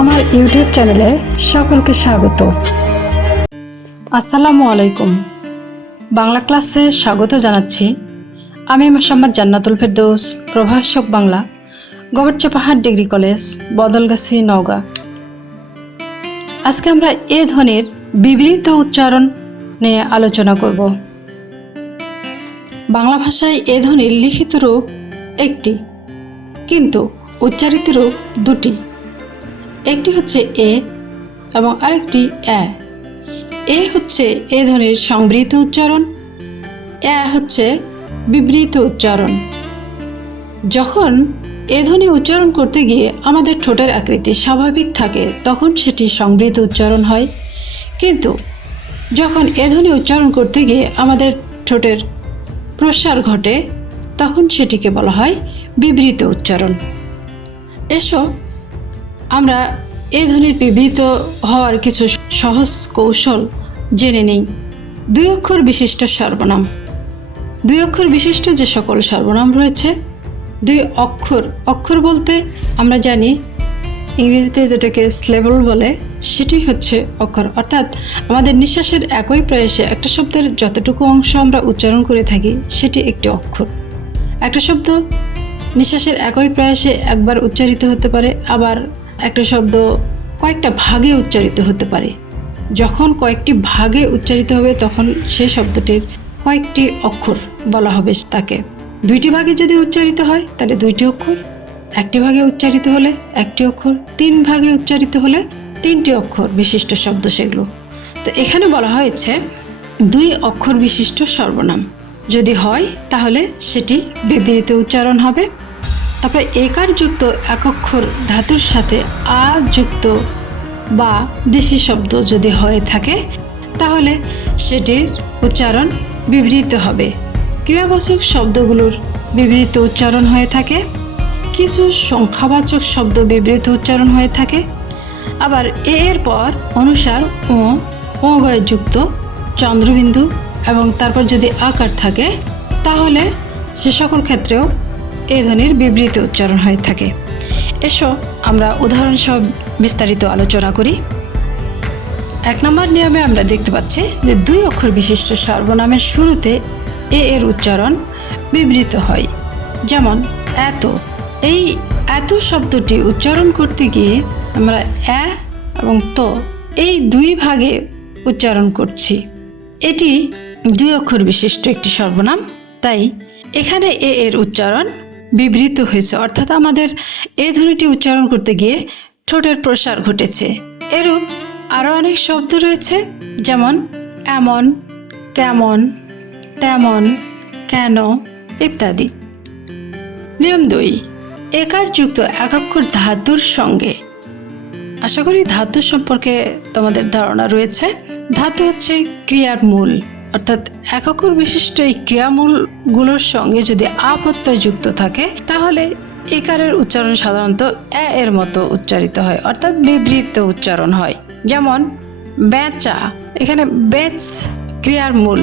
আমার ইউটিউব চ্যানেলে সকলকে স্বাগত। আসসালামু আলাইকুম। বাংলা ক্লাসে স্বাগত জানাচ্ছি। আমি মোহাম্মদ জান্নাতুল ফেরদৌস, প্রভাষক বাংলা, গবরচাপাহাড় ডিগ্রি কলেজ, বদলগাছি, নওগাঁ। আজকে আমরা এ ধ্বনির বিবৃত উচ্চারণ নিয়ে আলোচনা করব। বাংলা ভাষায় এ ধ্বনির লিখিত রূপ একটি, কিন্তু উচ্চারিত রূপ দুটি। একটি হচ্ছে এ এবং আরেকটি এ। এ হচ্ছে এ ধ্বনির সংবৃত উচ্চারণ, এ হচ্ছে বিবৃত উচ্চারণ। যখন এ ধ্বনি উচ্চারণ করতে গিয়ে আমাদের ঠোঁটের আকৃতি স্বাভাবিক থাকে তখন সেটি সংবৃত উচ্চারণ হয়, কিন্তু যখন এ ধ্বনি উচ্চারণ করতে গিয়ে আমাদের ঠোঁটের প্রসার ঘটে তখন সেটিকে বলা হয় বিবৃত উচ্চারণ। এসো আমরা এই ধ্বনির বিবৃত হওয়ার কিছু সহজ কৌশল জেনে নেই। দুই অক্ষর বিশিষ্ট সর্বনাম। দুই অক্ষর বিশিষ্ট যে সকল সর্বনাম রয়েছে, দুই অক্ষর বলতে আমরা জানি ইংরেজিতে যেটাকে সিলেবল বলে, সেটি হচ্ছে অক্ষর। অর্থাৎ আমাদের নিঃশ্বাসের একই প্রয়াসে একটা শব্দের যতটুকু অংশ আমরা উচ্চারণ করে থাকি সেটি একটি অক্ষর। একটা শব্দ নিঃশ্বাসের একই প্রয়াসে একবার উচ্চারিত হতে পারে, আবার একটা শব্দ কয়েকটা ভাগে উচ্চারিত হতে পারে। যখন কয়েকটি ভাগে উচ্চারিত হবে তখন সেই শব্দটির কয়েকটি অক্ষর বলা হবে তাকে। দুইটি ভাগে যদি উচ্চারিত হয় তাহলে দুইটি অক্ষর, একটি ভাগে উচ্চারিত হলে একটি অক্ষর, তিন ভাগে উচ্চারিত হলে তিনটি অক্ষর বিশিষ্ট শব্দ সেগুলো। তো এখানে বলা হয়েছে দুই অক্ষর বিশিষ্ট সর্বনাম যদি হয় তাহলে সেটি বিবৃত উচ্চারণ হবে। তারপরে একার যুক্ত এক অক্ষর ধাতুর সাথে আ যুক্ত বা দেশি শব্দ যদি হয়ে থাকে তাহলে সেটির উচ্চারণ বিবৃত হবে। ক্রিয়াবাচক শব্দগুলোর বিবৃত উচ্চারণ হয়ে থাকে, কিছু সংখ্যাবাচক শব্দ বিবৃত উচ্চারণ হয়ে থাকে। আবার এর পর অনুসার ও গয়ে যুক্ত চন্দ্রবিন্দু এবং তারপর যদি আকার থাকে তাহলে সে সকল ক্ষেত্রেও এ ধ্বনির বিবৃত উচ্চারণ হয়ে থাকে। এসো আমরা উদাহরণ সহ বিস্তারিত আলোচনা করি। 1 নম্বর নিয়মে আমরা দেখতে পাচ্ছি যে দুই অক্ষর বিশিষ্ট সর্বনামের শুরুতে এর উচ্চারণ বিবৃত হয়। যেমন এত। এই এত শব্দটি উচ্চারণ করতে গিয়ে আমরা এ এবং তো এই দুই ভাগে উচ্চারণ করছি। এটি দুই অক্ষর বিশিষ্ট একটি সর্বনাম, তাই এখানে এর উচ্চারণ বিবৃত হয়েছে, অর্থাৎ আমাদের এই ধ্বনিটি উচ্চারণ করতে গিয়ে ঠোঁটের প্রসার ঘটেছে। এরূপ আরও অনেক শব্দ রয়েছে, যেমন এমন, কেমন, তেমন, কেন ইত্যাদি। নিয়ম 2, একার যুক্ত এক অক্ষর ধাতুর সঙ্গে। আশা করি ধাতু সম্পর্কে তোমাদের ধারণা রয়েছে। ধাতু হচ্ছে ক্রিয়ার মূল, অর্থাৎ এক অক্ষর বিশিষ্ট এই ক্রিয়ামূলগুলোর সঙ্গে যদি আ প্রত্যয় যুক্ত থাকে তাহলে একারের উচ্চারণ সাধারণত এর মতো উচ্চারিত হয়, অর্থাৎ বিবৃত উচ্চারণ হয়। যেমন বেচা, এখানে বেচ ক্রিয়ার মূল,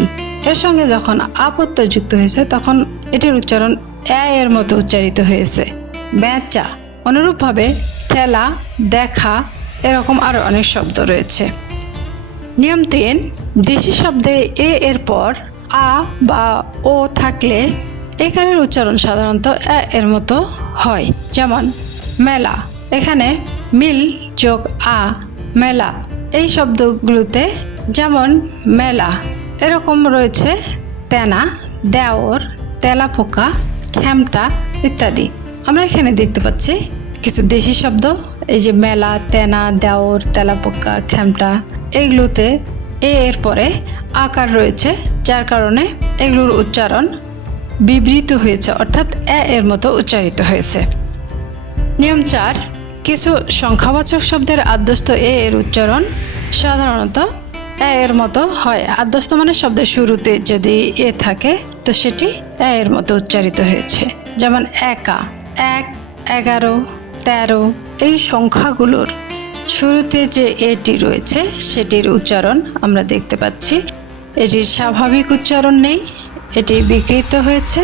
এর সঙ্গে যখন আ প্রত্যয় যুক্ত হয়েছে তখন এটির উচ্চারণ এর মতো উচ্চারিত হয়েছে, বেচা। অনুরূপভাবে ঠেলা, দেখা, এরকম আরও অনেক শব্দ রয়েছে। নিয়ম 3, দেশি শব্দে এর পর আ বা ও থাকলে একারের উচ্চারণ সাধারণত এর মতো হয়। যেমন মেলা, এখানে মিল যোগ আ, মেলা। এই শব্দগুলোতে যেমন মেলা, এরকম রয়েছে তেনা, দেওর, তেলাপোকা, খেমটা ইত্যাদি। আমরা এখানে দেখতে পাচ্ছি কিছু দেশি শব্দ, এই যে মেলা, তেনা, দেওর, তেলাপোকা, খেমটা, এগুলোতে এর পরে আকার রয়েছে, যার কারণে এগুলোর উচ্চারণ বিবৃত হয়েছে, অর্থাৎ এর মতো উচ্চারিত হয়েছে। নিয়ম 4, কিছু সংখ্যাবাচক শব্দের আদ্যস্থ এর উচ্চারণ সাধারণত এর মতো হয়। আদ্যস্থ মানে শব্দের শুরুতে যদি এ থাকে তো সেটি এর মতো উচ্চারিত হয়েছে। যেমন একা, 1, 11, 13, এই সংখ্যাগুলোর শুরুতে যে এটি রয়েছে সেটির উচ্চারণ আমরা দেখতে পাচ্ছি এটির স্বাভাবিক উচ্চারণ নেই, এটি বিকৃত হয়েছে,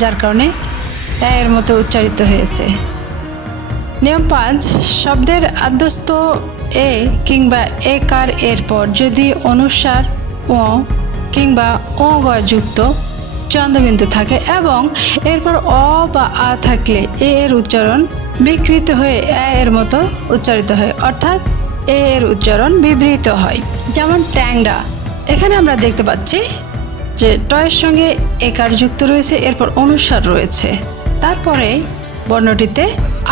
যার কারণে এর মতো উচ্চারিত হয়েছে। নিয়ম ৫, শব্দের আদ্যস্থ এ কিংবা একার এরপর যদি অনুস্বার ও কিংবা ও গ যুক্ত চন্দ্রবিন্দু থাকে এবং এরপর অ বা আ থাকলে এ এর উচ্চারণ বিকৃত হয়ে এ এর মতো উচ্চারিত হয়, অর্থাৎ এ এর উচ্চারণ বিবৃত হয়। যেমন ট্যাংরা, এখানে আমরা দেখতে পাচ্ছি যে টয়ের সঙ্গে একার যুক্ত রয়েছে, এরপর অনুস্বার রয়েছে, তারপরে বর্ণটিতে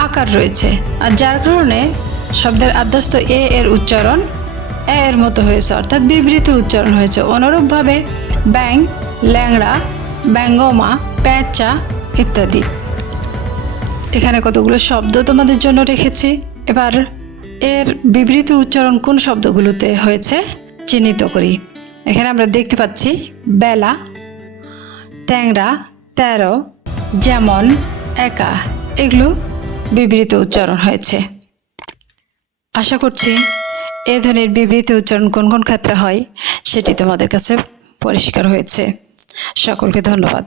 আকার রয়েছে, আর যার কারণে শব্দের আদ্যস্থ এ এর উচ্চারণ এ এর মতো হয়েছে, অর্থাৎ বিবৃত উচ্চারণ হয়েছে। অনুরূপভাবে ব্যাং, ল্যাংড়া, ব্যঙ্গমা, প্যাঁচা ইত্যাদি। এখানে কতগুলো শব্দ তোমাদের জন্য রেখেছি। এবার এর বিবৃত উচ্চারণ কোন শব্দগুলোতে হয়েছে চিহ্নিত করি। এখানে আমরা দেখতে পাচ্ছি বেলা, ট্যাংরা, তেরো, যেমন, একা, এগুলো বিবৃত উচ্চারণ হয়েছে। আশা করছি এ ধ্বনির বিবৃত উচ্চারণ কোন কোন ক্ষেত্রে হয় সেটি তোমাদের কাছে পরিষ্কার হয়েছে। সকলকে ধন্যবাদ।